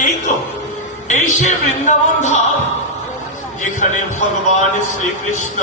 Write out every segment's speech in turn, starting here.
এই তো, এই সে বৃন্দাবন ধাম যেখানে ভগবান শ্রীকৃষ্ণ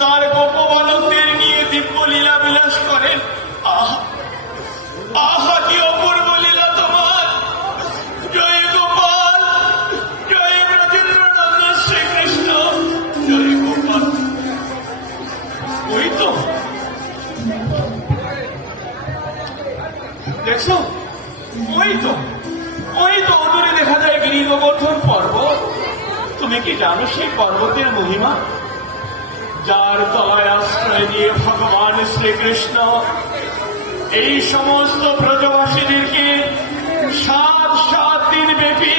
তার গোপবালকদের নিয়ে দিব্য লীলা বিলাস করেন। আহা আহা কি তুমি কি জানো সেই পর্বতের মহিমা? যার তলায় আশ্রয় দিয়ে ভগবান শ্রীকৃষ্ণ এই সমস্ত ব্রজবাসীদেরকে সাত সাত দিন ব্যাপী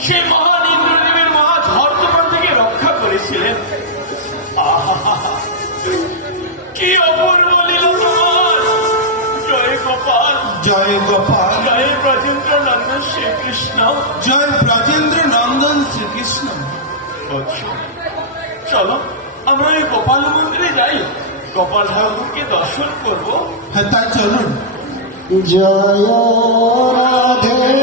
সে মহান ইন্দ্রদেবের মহা ধর্তমান থেকে রক্ষা করেছিলেন। কি অপূর্ব লীলা জয় গোপাল। জয় গোপাল। শ্রীকৃষ্ণ। জয় ব্রাজেন্দ্র নন্দন শ্রীকৃষ্ণ। বৎস, চলো আমরা এই গোপাল মন্দিরে যাই। গোপাল ঠাকুরকে দর্শন করব। হ্যাঁ তাই চলুন। জয় রাধে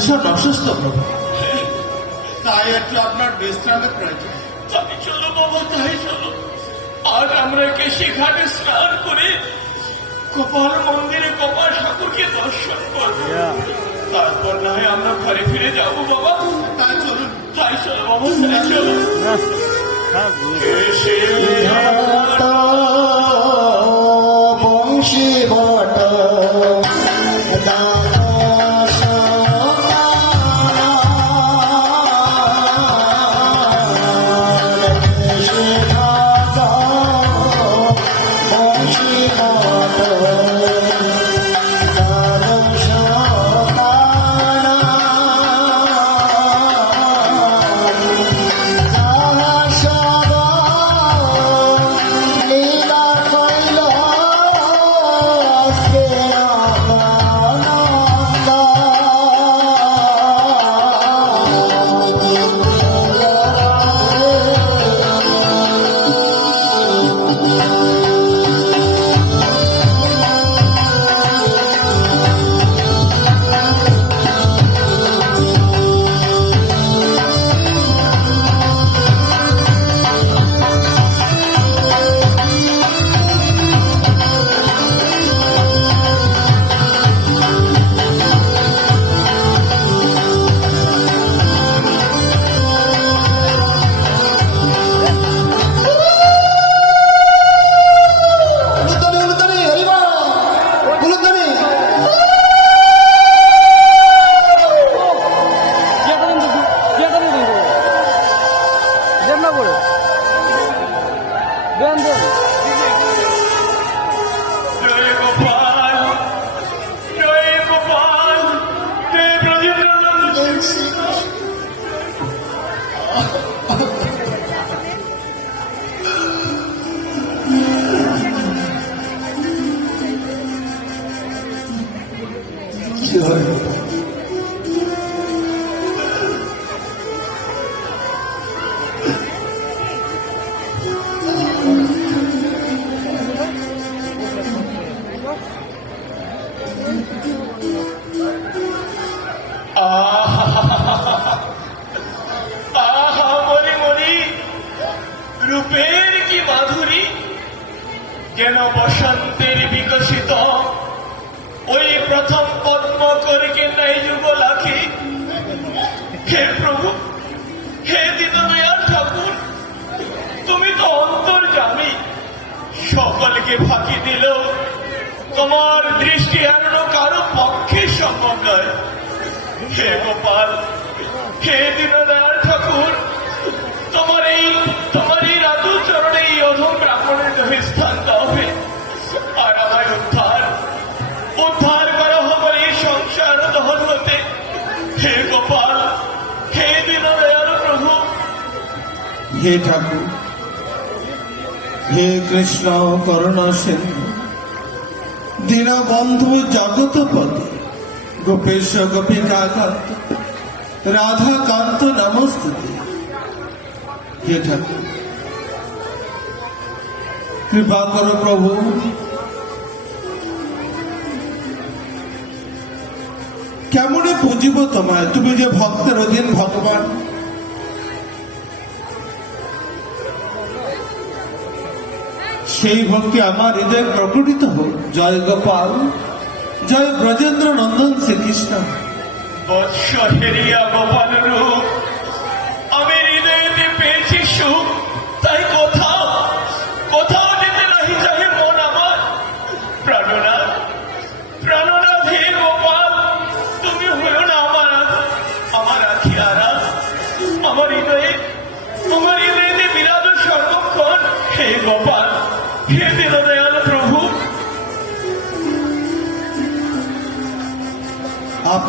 ভীষণ অসুস্থ প্রভু। তাই একটু আপনার বিশ্রামের প্রয়োজন তাই চলো বাবা তাই চলো। আজ আমরা কে সেখানে স্নান করে গোপাল মন্দিরে গোপাল ঠাকুরকে দর্শন করব. তারপর না হয় আমরা ঘরে ফিরে যাব বাবা। তাই চলুন। তাই চলো বাবা তাই চলো। সকলকে ফাঁকি দিল তোমার দৃষ্টি এড়ানো কারও পক্ষে সম্ভব নয়। হে গোপাল, হে দীনদয়াল ঠাকুর, তোমার এই তোমার এই রাজু চরণে এই অধম ব্রাহ্মণের স্থান আর আমায় উদ্ধার উদ্ধার করা এই সংসার হে গোপাল, হে দীনদয়াল প্রভু। হে ঠাকুর হে কৃষ্ণ করুণা সিন্ধু দীনবন্ধু জগতপতি গোপেশ গোপিকা কান্ত রাধা কান্ত নমস্তুতি। হে ঠাকুর, কৃপা করো প্রভু। কেমনে বুঝিব তোমায়? তুমি যে ভক্তের অধীন ভগবান। সেই ভক্তি আমার হৃদয়ে প্রকটিত হোক। জয় গোপাল, জয় ব্রজেন্দ্র নন্দন শ্রীকৃষ্ণ। গোপাল রূপ, আমি হৃদয়তে পেয়েছি সুখ, তাই কোথাও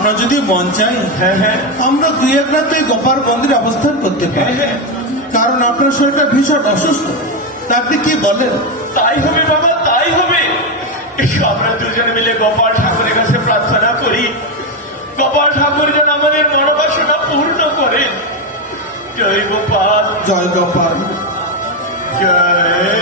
আপনার যদি মন চাই হ্যাঁ হ্যাঁ। আমরা দুই এক রাতে গোপাল মন্দিরে অবস্থান করতে পারি। হ্যাঁ কারণ আপনার শরীরটা ভীষণ অসুস্থ। তা আপনি কি বলেন? তাই হবে বাবা তাই হবে। এসো আমরা দুজনে মিলে গোপাল ঠাকুরের কাছে প্রার্থনা করি। গোপাল ঠাকুর যেন আমাদের মনোবাসনা পূর্ণ করে জয় গোপাল। জয় গোপাল। জয়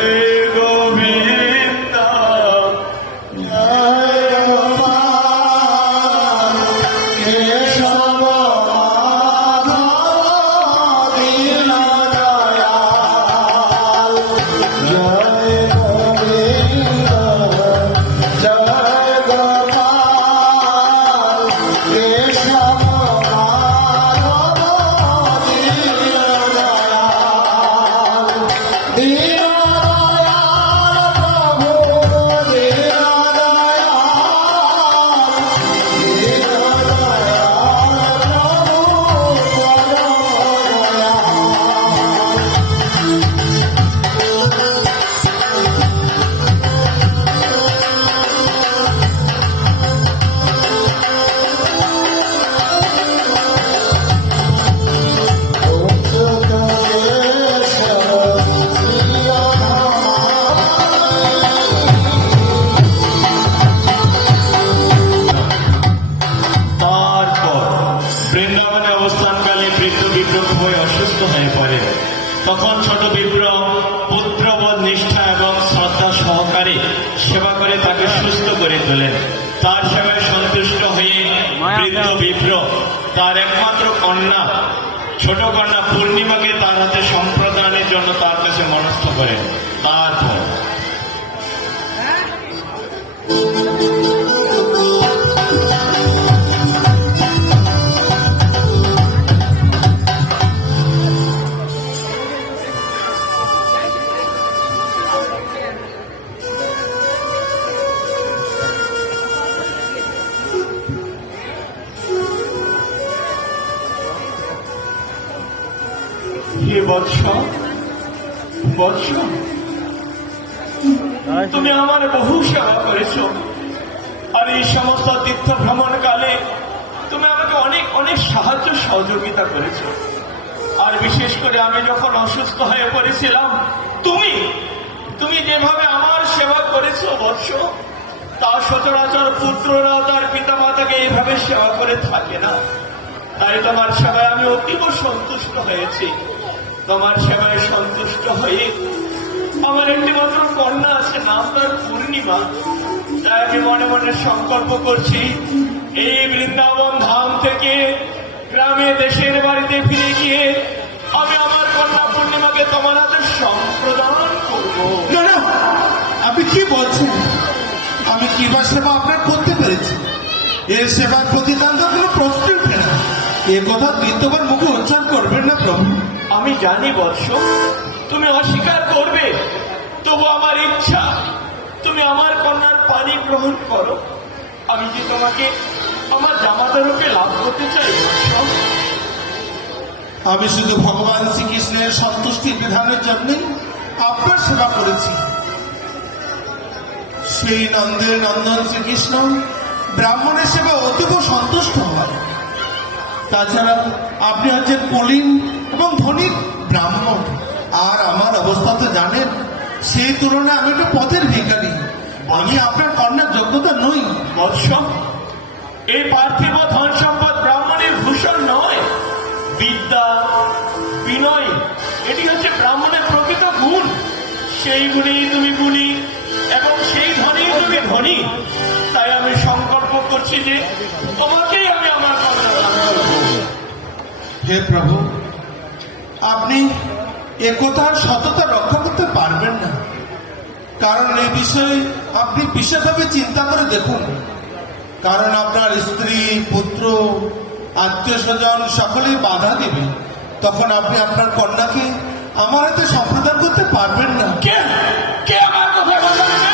ছোট হে বৎস বৎস তুমি আমার বহু সেবা করেছ। আর এই সমস্ত তীর্থ ভ্রমণ কালে তুমি আমাকে অনেক অনেক সাহায্য সহযোগিতা করেছ। আর বিশেষ করে আমি যখন অসুস্থ হয়ে পড়েছিলাম তুমি তুমি যেভাবে আমার সেবা করেছ বৎস তা সচরাচর পুত্ররা তার পিতা মাতাকে এইভাবে সেবা করে থাকে না। তাই তোমার সেবায় আমি অতীব সন্তুষ্ট হয়েছি। তোমার সেবায় সন্তুষ্ট হয়ে আমার একটি মাত্র কন্যা আছে, নাম তার পূর্ণিমা। তাই আমি মনে মনে সংকল্প করছি, এই বৃন্দাবন ধাম থেকে গ্রামে, দেশের বাড়িতে ফিরে গিয়ে আমি আমার কন্যা পূর্ণিমাকে তোমার হাতে সম্প্রদান করব। না আপনি কি বলছেন? আমি কি বা সেবা আপনার করতে পেরেছি? এর সেবার প্রতিদান তো কোনো প্রশ্নই ওঠে না। এ কথা দ্বিতীয়বার মুখে উচ্চারণ করবেন না প্রভু। আমি জানি বৎস তুমি অস্বীকার করবে। তবু আমার ইচ্ছা তুমি আমার কন্যার পানি গ্রহণ করো। আমি যে তোমাকে আমার জামাতারূপে লাভ করতে চাই আমি শুধু ভগবান শ্রীকৃষ্ণের সন্তুষ্টি বিধানের জন্যই আপনার সেবা করেছি। সেই নন্দের নন্দন শ্রীকৃষ্ণ ব্রাহ্মণের সেবা অতীব সন্তুষ্ট হয়। তাছাড়া আপনি হচ্ছেন কলিন এবং ধনিক ব্রাহ্মণ। আর আমার অবস্থা তো জানেন, সেই তুলনায় আমি একটা পথের ভিখারি। আমি আপনার কন্যার যোগ্যতা নই, বৎস। এই পার্থিব ধন সম্পদ ব্রাহ্মণের ভূষণ নয়। বিদ্যা, বিনয়, এটি হচ্ছে ব্রাহ্মণের প্রকৃত গুণ। সেই গুণেই তুমি গুণী এবং সেই ধনেই তুমি ধনী। তাই আমি সংকল্প করছি যে হে প্রভু, আপনি একথার সততা রক্ষা করতে পারবেন না। কারণ এই বিষয়ে আপনি বিশেষভাবে চিন্তা করে দেখুন। কারণ আপনার স্ত্রী, পুত্র আত্মীয় স্বজন সকলেই বাধা দেবে। তখন আপনি আপনার কন্যাকে আমার হাতে সম্প্রদান করতে পারবেন না। কে? কে আমার কথা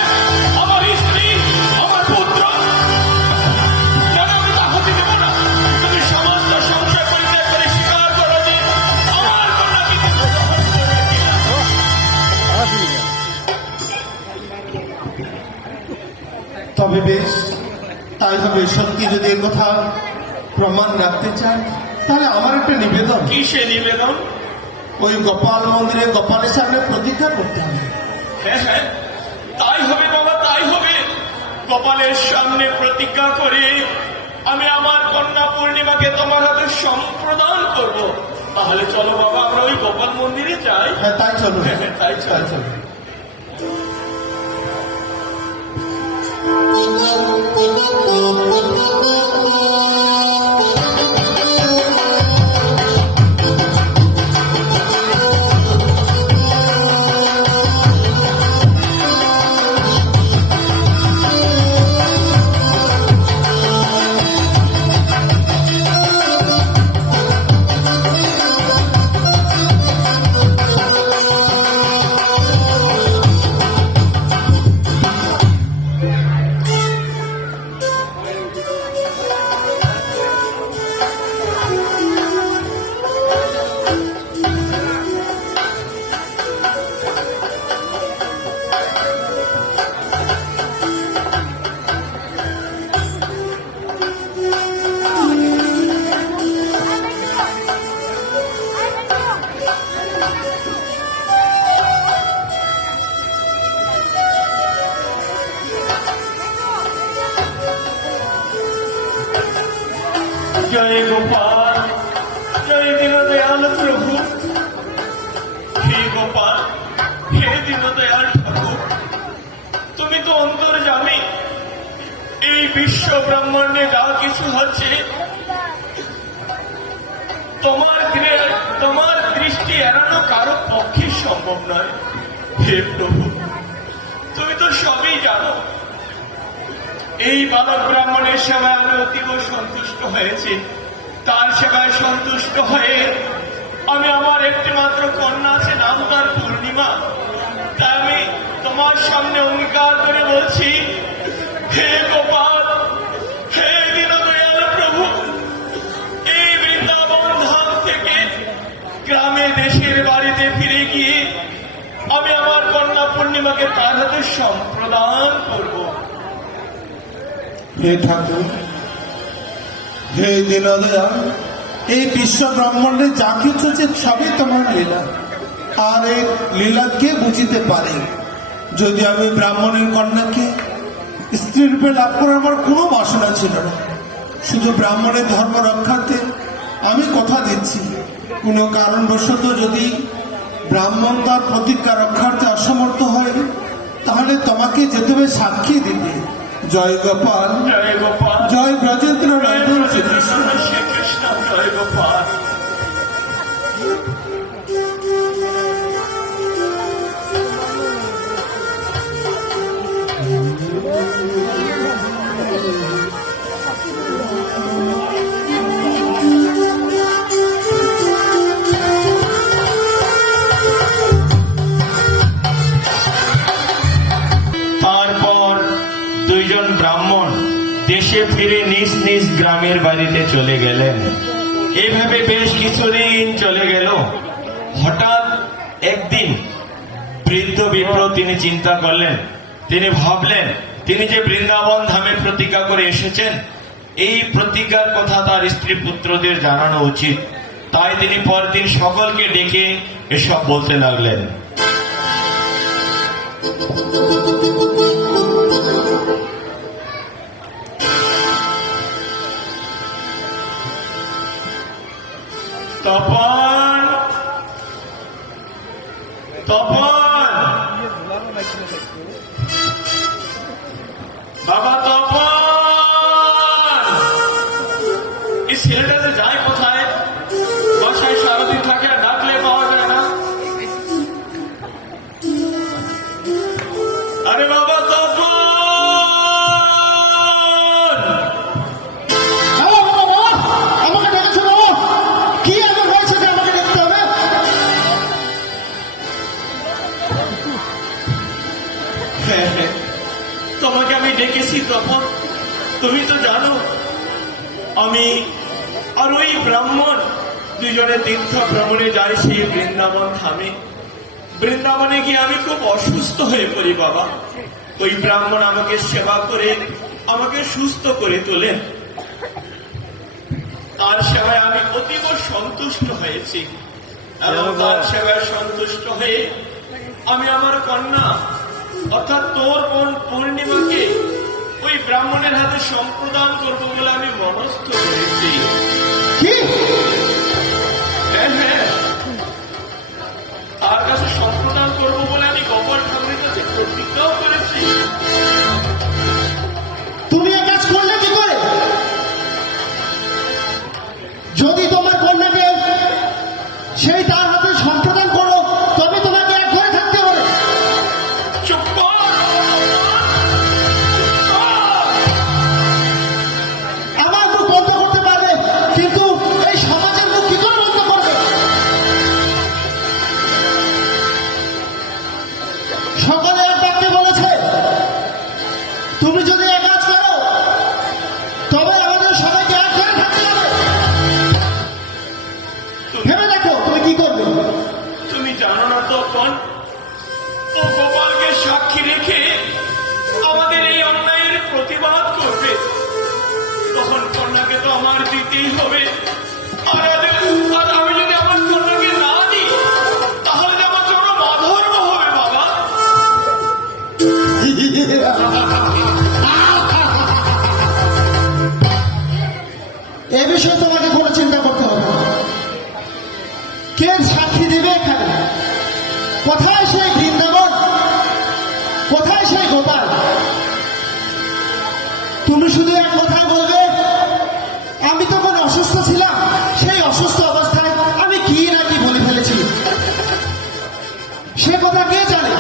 তবে বেশ তাই হবে সত্যি যদি এ কথা প্রমাণ রাখতে চান তাহলে আমার একটা নিবেদন। কি সে নিবেদন? ওই গোপাল মন্দিরে গোপালের সামনে প্রতিজ্ঞা করতে হবে। হ্যাঁ হ্যাঁ তাই হবে বাবা তাই হবে। গোপালের সামনে প্রতিজ্ঞা করে আমি আমার কন্যা পূর্ণিমাকে তোমার হাতে সম্প্রদান করব। তাহলে চলো বাবা আমরা ওই গোপাল মন্দিরে যাই। হ্যাঁ তাই চলুন হ্যাঁ, হ্যাঁ, তাই চলো। তাই Thank you. সবই জানো। এই বালক ব্রাহ্মণের সেবায় আমি অতীব সন্তুষ্ট হয়েছি। তার সেবায় সন্তুষ্ট হয়ে আমি আমার একটি মাত্র কন্যা আছে, নাম তার পূর্ণিমা। তাই আমি তোমার সামনে অঙ্গীকার করে বলছি, হে গোপাল পূর্ণিমাকে তার হাতে সম্প্রদান করব। হে ঠাকুর, হে দীনদয়াল এই বিশ্ব ব্রহ্মাণ্ডে যা কিছু আছে সবই তোমার লীলা। আর এই লীলা কে বুঝিতে পারে। যদি আমি ব্রাহ্মণের কন্যাকে স্ত্রী রূপে লাভ করার আমার কোনো বাসনা ছিল না, শুধু ব্রাহ্মণের ধর্ম রক্ষার্থে আমি কথা দিচ্ছি। কোনো কারণবশত যদি ব্রাহ্মণ তার প্রতিজ্ঞা রক্ষার্থে অসমর্থ হয় তাহলে তোমাকে যেতে হবে সাক্ষী দিতে। জয় গোপাল। জয় গোপাল। জয় ব্রজেন্দ্র নন্দন শ্রীকৃষ্ণ শ্রীকৃষ্ণ জয় গোপাল। ফিরে নিজ নিজ গ্রামের বাড়িতে চলে গেলেন। এইভাবে বেশ কিছুদিন চলে গেল। হঠাৎ একদিন বৃদ্ধ বিপ্র তিনি চিন্তা করলেন, তিনি ভাবলেন, তিনি যে বৃন্দাবন ধামের প্রতিজ্ঞা করে এসেছেন, এই প্রতিজ্ঞার কথা তার স্ত্রী পুত্রদের জানানো উচিত। তাই তিনি পরদিন সকলকে ডেকে এসব বলতে লাগলেন। তুমি তো জানো আমি আর ওই ব্রাহ্মণ দুজনে তীর্থ ভ্রমণে যাই সেই বৃন্দাবন ধামে। বৃন্দাবনে গিয়ে আমি খুব অসুস্থ হয়ে পড়ি বাবা। ওই ব্রাহ্মণ আমাকে সেবা করে আমাকে সুস্থ করে তোলেন। তার সেবায় আমি অতীব সন্তুষ্ট হয়েছি। এবং তার সেবায় সন্তুষ্ট হয়ে আমি আমার কন্যা অর্থাৎ তোর বোন পূর্ণিমাকে ওই ব্রাহ্মণের হাতে সম্প্রদান সকলে আপনাকে বলেছে? তুমি যদি কে সাক্ষী দেবে এখানে? কোথায় সেই বৃন্দাবন? কোথায় সেই গোপাল? তুমি শুধু এক কথা বলবে, আমি তখন অসুস্থ ছিলাম। সেই অসুস্থ অবস্থায় আমি কি না কি বলে ফেলেছি? সে কথা কে জানে?